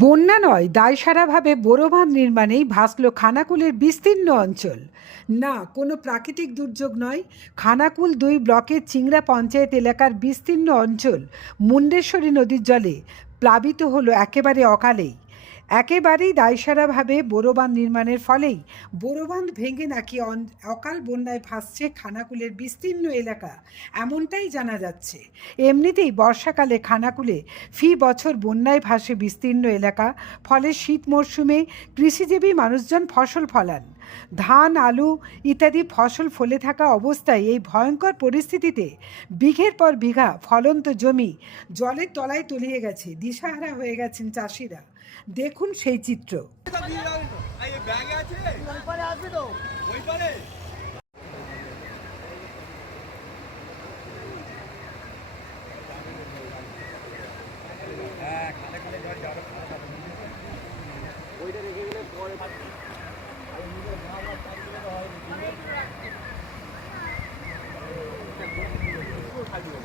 বন্যা নয়, দায়সারাভাবে বোরো নির্মাণেই ভাসল খানাকুলের বিস্তীর্ণ অঞ্চল। না, কোনো প্রাকৃতিক দুর্যোগ নয়। খানাকুল দুই ব্লকের চিংড়া পঞ্চায়েত এলাকার বিস্তীর্ণ অঞ্চল। মুন্ডেশ্বরী নদীর জলে প্লাবিত হলো একেবারে অকালেই। একেবারেই দায়সারাভাবে বোরোবাঁধ নির্মাণের ফলেই। বোরোবাঁধ ভেঙে নাকি অকাল বন্যায় ভাসছে খানাকুলের বিস্তীর্ণ এলাকা, এমনটাই জানা যাচ্ছে। এমনিতেই বর্ষাকালে খানাকুলে ফি বছর বন্যায় ভাসে বিস্তীর্ণ এলাকা, ফলে শীত মরশুমে কৃষিজীবী মানুষজন ফসল ফলান। ধান, আলু ইত্যাদি ফসল ফলে থাকা অবস্থায় এই ভয়ঙ্কর পরিস্থিতিতে বিঘের পর বিঘা ফলন্ত জমি জলের তলায় তলিয়ে গেছে, দিশাহারা হয়ে গেছেন চাষিরা। দেখুন সেই চিত্র। ওইটা রেখে গেলে পরে Thank you.